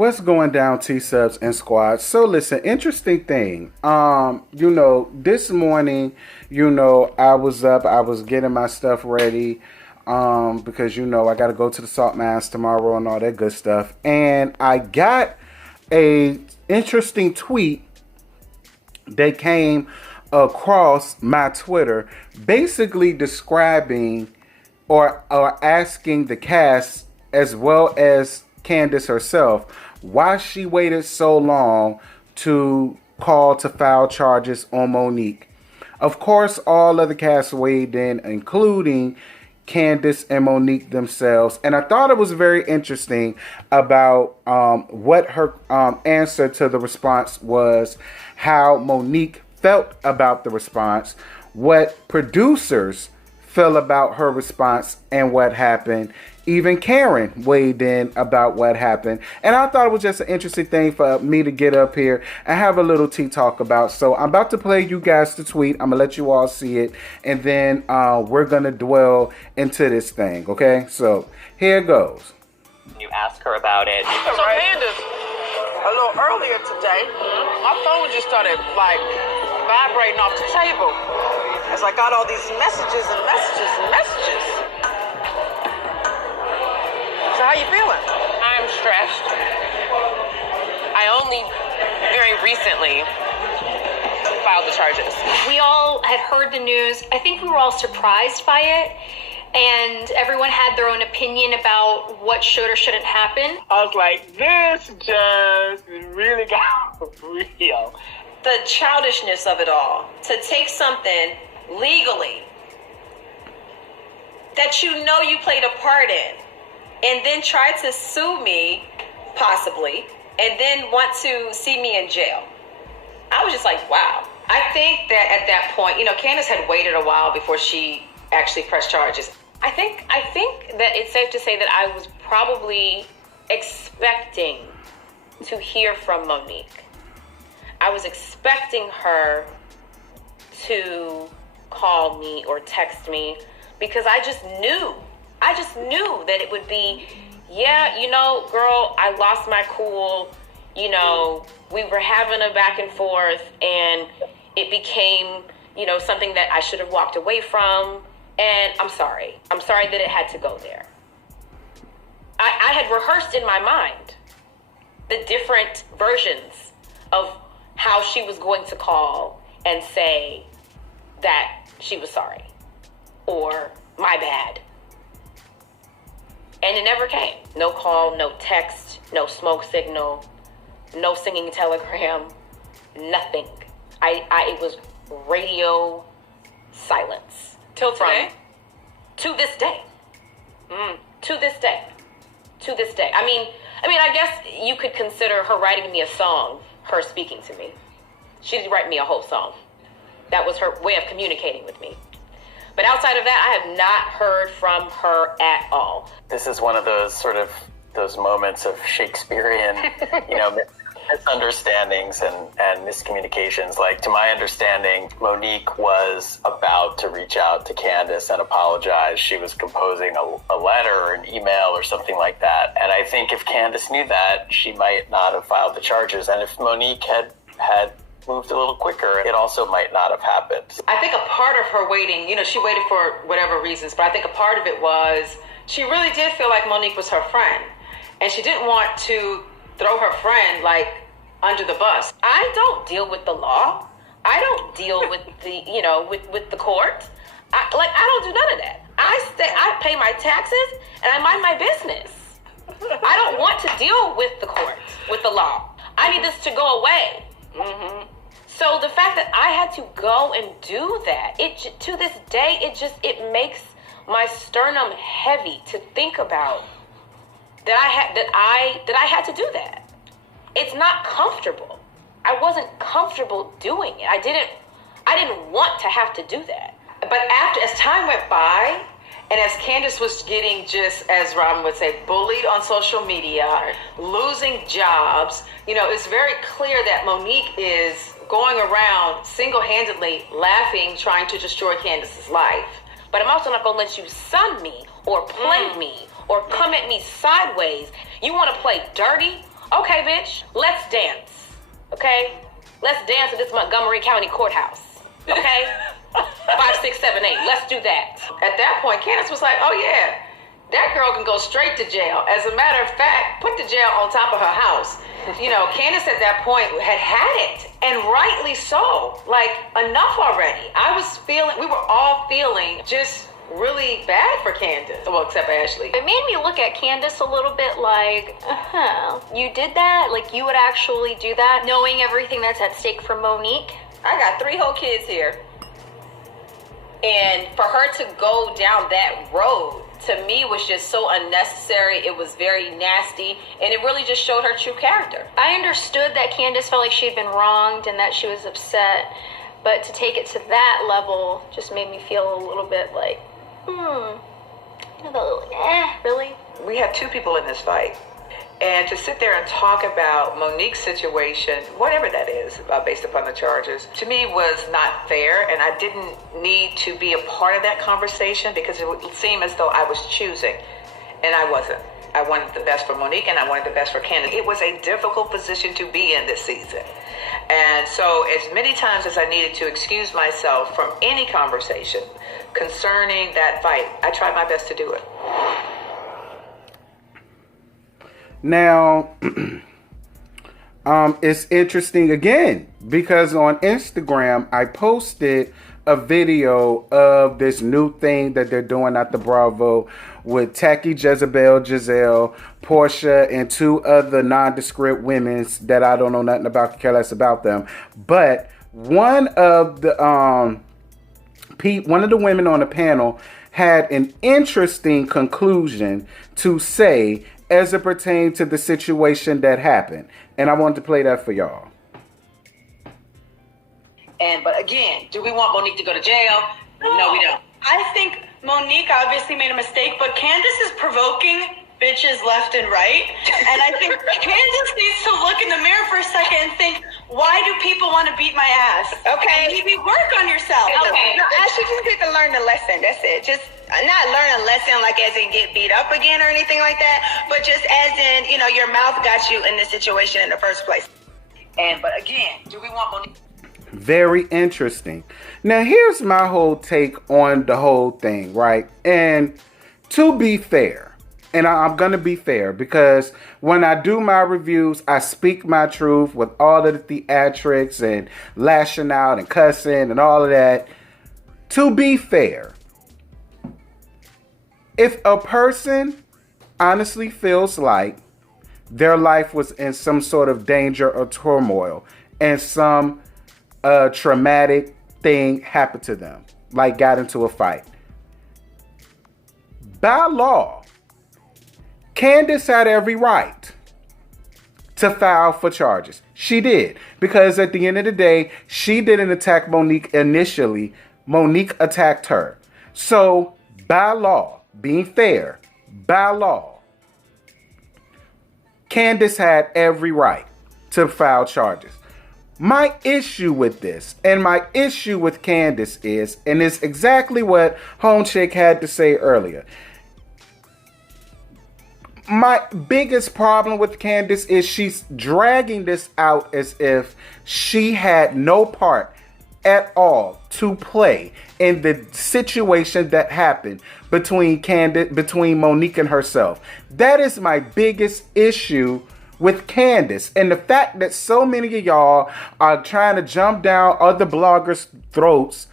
What's going down, T-Subs and Squad? So listen, interesting thing. This morning, I was up, I was getting my stuff ready. Because I got to go to the salt mines tomorrow and all that good stuff. And I got a interesting tweet that came across my Twitter, basically describing or asking the cast as well as Candiace herself why she waited so long to call to file charges on Monique. Of course, all of the cast weighed in, including Candiace and Monique themselves, and I thought it was very interesting about what her answer to the response was, how Monique felt about the response, what producers feel about her response and what happened. Even Karen weighed in about what happened. And I thought it was just an interesting thing for me to get up here and have a little tea talk about. So I'm about to play you guys the tweet. I'm going to let you all see it. And then we're going to dwell into this thing. Okay? So here it goes. You ask her about it. So Candiace, a little earlier today, my phone just started vibrating off the table as I got all these messages and messages and messages. So how you feeling? I'm stressed. I only very recently filed the charges. We all had heard the news. I think we were all surprised by it. And everyone had their own opinion about what should or shouldn't happen. I was like, this just really got real. The childishness of it all. To take something legally that you know you played a part in, and then try to sue me, possibly, and then want to see me in jail. I was just like, wow. I think that at that point, Candiace had waited a while before she actually pressed charges. I think that it's safe to say that I was probably expecting to hear from Monique. I was expecting her to call me or text me because I just knew that it would be, girl, I lost my cool. We were having a back and forth and it became, something that I should have walked away from. And I'm sorry. I'm sorry that it had to go there. I had rehearsed in my mind the different versions of how she was going to call and say that she was sorry or my bad. And it never came. No call, no text, no smoke signal, no singing telegram, nothing. It was radio silence. Till today? To this day. To this day. To this day. I mean, I guess you could consider her writing me a song, her speaking to me. She didn't write me a whole song. That was her way of communicating with me. But outside of that, I have not heard from her at all. This is one of those moments of Shakespearean, misunderstandings and miscommunications. Like, to my understanding, Monique was about to reach out to Candiace and apologize. She was composing a letter or an email or something like that. And I think if Candiace knew that, she might not have filed the charges. And if Monique had moved a little quicker, it also might not have happened. I think a part of her waiting, she waited for whatever reasons, but I think a part of it was she really did feel like Monique was her friend. And she didn't want to throw her friend under the bus. I don't deal with the law. I don't deal with the, with the court. I don't do none of that. I pay my taxes and I mind my business. I don't want to deal with the court, with the law. I need this to go away. Mm-hmm. So the fact that I had to go and do that, to this day, it makes my sternum heavy to think about that I had to do that. It's not comfortable. I wasn't comfortable doing it. I didn't want to have to do that. But as time went by, and as Candiace was getting, just as Robin would say, bullied on social media, losing jobs, it's very clear that Monique is going around single-handedly laughing, trying to destroy Candiace's life. But I'm also not going to let you sun me or play me or come at me sideways. You want to play dirty? Okay, bitch, let's dance. Okay? Let's dance at this Montgomery County courthouse. Okay? 5, 6, 7, 8. Let's do that. At that point, Candiace was like, oh yeah, that girl can go straight to jail. As a matter of fact, put the jail on top of her house. You know, Candiace at that point had it, and rightly so. Like, enough already. We were all feeling just really bad for Candiace. Well, except Ashley. It made me look at Candiace a little bit like, you did that? Like, you would actually do that, knowing everything that's at stake for Monique? I got 3 whole kids here. And for her to go down that road, to me, was just so unnecessary. It was very nasty, and it really just showed her true character. I understood that Candiace felt like she had been wronged and that she was upset, but to take it to that level just made me feel a little bit like, really? We have 2 people in this fight. And to sit there and talk about Monique's situation, whatever that is, based upon the charges, to me was not fair. And I didn't need to be a part of that conversation because it would seem as though I was choosing. And I wasn't. I wanted the best for Monique and I wanted the best for Candiace. It was a difficult position to be in this season. And so as many times as I needed to excuse myself from any conversation concerning that fight, I tried my best to do it. Now, it's interesting again because on Instagram, I posted a video of this new thing that they're doing at the Bravo with Tacky Jezebel, Giselle, Portia, and 2 other nondescript women that I don't know nothing about, care less about them. But one of the women on the panel had an interesting conclusion to say as it pertains to the situation that happened. And I wanted to play that for y'all. But again, do we want Monique to go to jail? No, we don't. I think Monique obviously made a mistake, but Candiace is provoking bitches left and right. And I think Candiace needs to look in the mirror for a second and think, why do people want to beat my ass? Okay. And maybe work on yourself. Okay. No, Ashley just need to learn the lesson. That's it. Just not learn a lesson like as in get beat up again or anything like that, but just as in, your mouth got you in this situation in the first place. But again, do we want Monique? Very interesting. Now, here's my whole take on the whole thing, right? And to be fair, and I'm going to be fair because when I do my reviews, I speak my truth with all of the theatrics and lashing out and cussing and all of that. To be fair, if a person honestly feels like their life was in some sort of danger or turmoil and some traumatic thing happened to them, like got into a fight, by law, Candiace had every right to file for charges. She did, because at the end of the day, she didn't attack Monique initially. Monique attacked her. So, by law, being fair, by law, Candiace had every right to file charges. My issue with this and my issue with Candiace is, and it's exactly what Home Chick had to say earlier. My biggest problem with Candiace is she's dragging this out as if she had no part at all to play in the situation that happened between Monique and herself. That is my biggest issue with Candiace, and the fact that so many of y'all are trying to jump down other bloggers' throats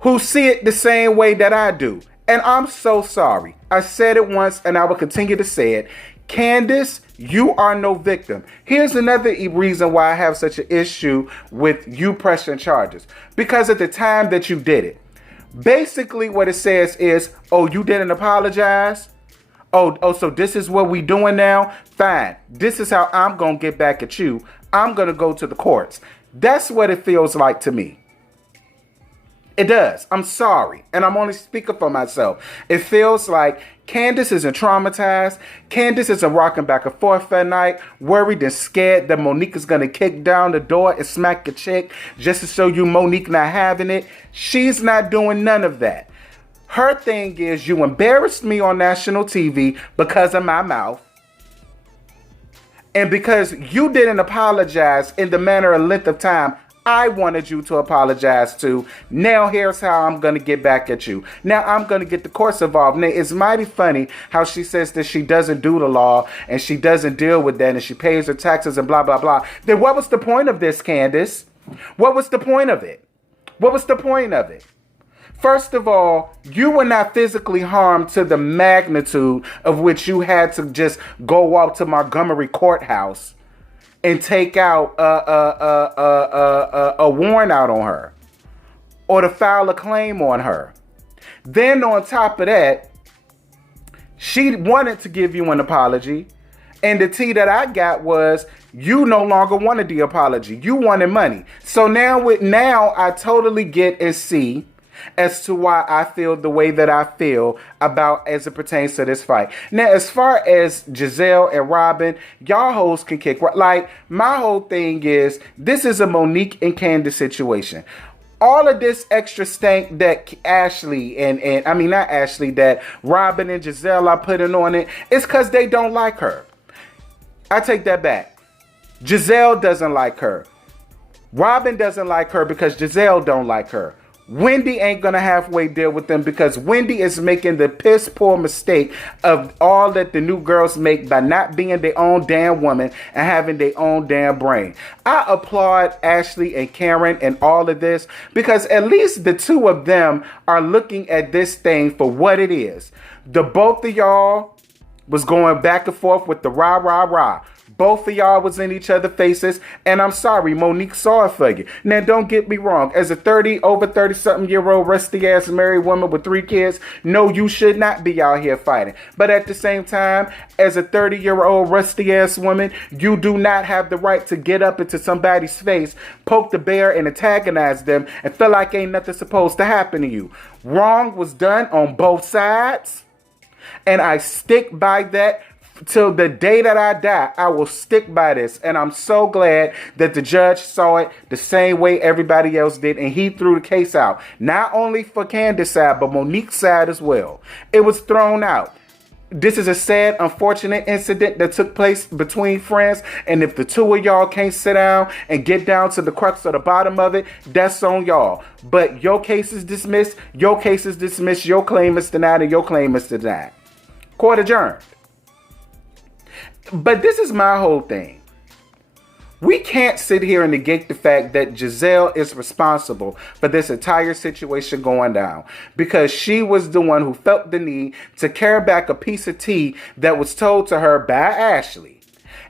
who see it the same way that I do. And I'm so sorry. I said it once and I will continue to say it. Candiace, you are no victim. Here's another reason why I have such an issue with you pressing charges. Because at the time that you did it, basically what it says is, oh, you didn't apologize? Oh, so this is what we doing now? Fine. This is how I'm going to get back at you. I'm going to go to the courts. That's what it feels like to me. It does. I'm sorry. And I'm only speaking for myself. It feels like Candiace isn't traumatized. Candiace isn't rocking back and forth at night, worried and scared that Monique is going to kick down the door and smack a chick just to show you Monique not having it. She's not doing none of that. Her thing is, you embarrassed me on national TV because of my mouth. And because you didn't apologize in the manner and length of time I wanted you to apologize to, now here's how I'm going to get back at you. Now I'm going to get the courts involved. Now it's mighty funny how she says that she doesn't do the law and she doesn't deal with that and she pays her taxes and blah, blah, blah. Then what was the point of this, Candiace? What was the point of it? What was the point of it? First of all, you were not physically harmed to the magnitude of which you had to just go walk to Montgomery Courthouse and take out a warrant out on her or to file a claim on her. Then on top of that, she wanted to give you an apology. And the tea that I got was you no longer wanted the apology. You wanted money. So now I totally get and see as to why I feel the way that I feel about as it pertains to this fight. Now, as far as Giselle and Robin, y'all hoes can kick. Like, my whole thing is, this is a Monique and Candiace situation. All of this extra stank that Ashley that Robin and Giselle are putting on it, it's because they don't like her. I take that back. Giselle doesn't like her. Robin doesn't like her because Giselle don't like her. Wendy ain't gonna halfway deal with them because Wendy is making the piss poor mistake of all that the new girls make by not being their own damn woman and having their own damn brain. I applaud Ashley and Karen and all of this because at least the two of them are looking at this thing for what it is. The both of y'all was going back and forth with the rah, rah, rah. Both of y'all was in each other's faces, and I'm sorry, Monique saw it for you. Now, don't get me wrong. As a over 30-something-year-old rusty-ass married woman with 3 kids, no, you should not be out here fighting. But at the same time, as a 30-year-old rusty-ass woman, you do not have the right to get up into somebody's face, poke the bear, and antagonize them, and feel like ain't nothing supposed to happen to you. Wrong was done on both sides, and I stick by that. Till the day that I die, I will stick by this. And I'm so glad that the judge saw it the same way everybody else did. And he threw the case out. Not only for Candiace's side, but Monique's side as well. It was thrown out. This is a sad, unfortunate incident that took place between friends. And if the two of y'all can't sit down and get down to the crux of the bottom of it, that's on y'all. But your case is dismissed. Your case is dismissed. Your claim is denied and your claim is denied. Court adjourned. But this is my whole thing. We can't sit here and negate the fact that Giselle is responsible for this entire situation going down because she was the one who felt the need to carry back a piece of tea that was told to her by Ashley.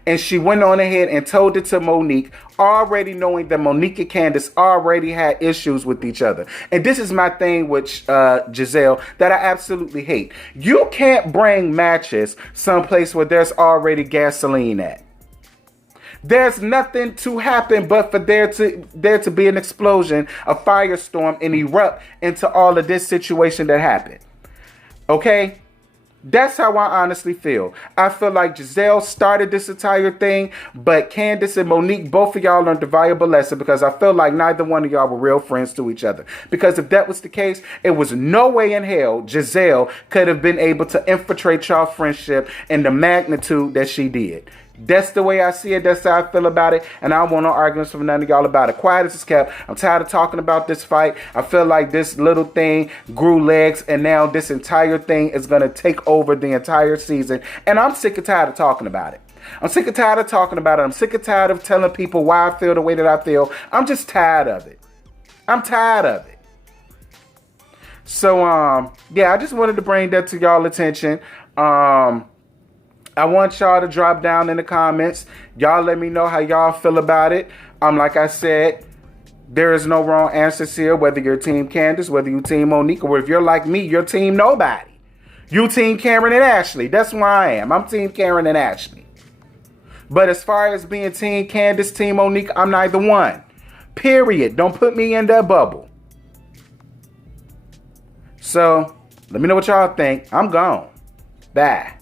And she went on ahead and told it to Monique, already knowing that Monique and Candiace already had issues with each other. And this is my thing with Giselle that I absolutely hate. You can't bring matches someplace where there's already gasoline at. There's nothing to happen but for there to be an explosion, a firestorm, and erupt into all of this situation that happened. Okay? That's how I honestly feel. I feel like Giselle started this entire thing, but Candiace and Monique, both of y'all learned a valuable lesson because I feel like neither one of y'all were real friends to each other. Because if that was the case, it was no way in hell Giselle could have been able to infiltrate y'all friendship in the magnitude that she did. That's the way I see it. That's how I feel about it. And I don't want no arguments from none of y'all about it. Quiet as it's kept. I'm tired of talking about this fight. I feel like this little thing grew legs. And now this entire thing is going to take over the entire season. And I'm sick and tired of talking about it. I'm sick and tired of talking about it. I'm sick and tired of telling people why I feel the way that I feel. I'm just tired of it. I'm tired of it. So, yeah, I just wanted to bring that to y'all attention. I want y'all to drop down in the comments. Y'all let me know how y'all feel about it. Like I said, there is no wrong answers here, whether you're Team Candiace, whether you're Team Monique, or if you're like me, you're Team Nobody. You Team Karen and Ashley. That's where I am. I'm Team Karen and Ashley. But as far as being Team Candiace, Team Monique, I'm neither one. Period. Don't put me in that bubble. So, let me know what y'all think. I'm gone. Bye.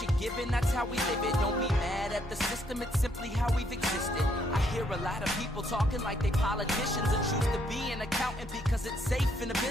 You're given, that's how we live it. Don't be mad at the system, it's simply how we've existed. I hear a lot of people talking like they politicians and choose to be an accountant because it's safe in the business.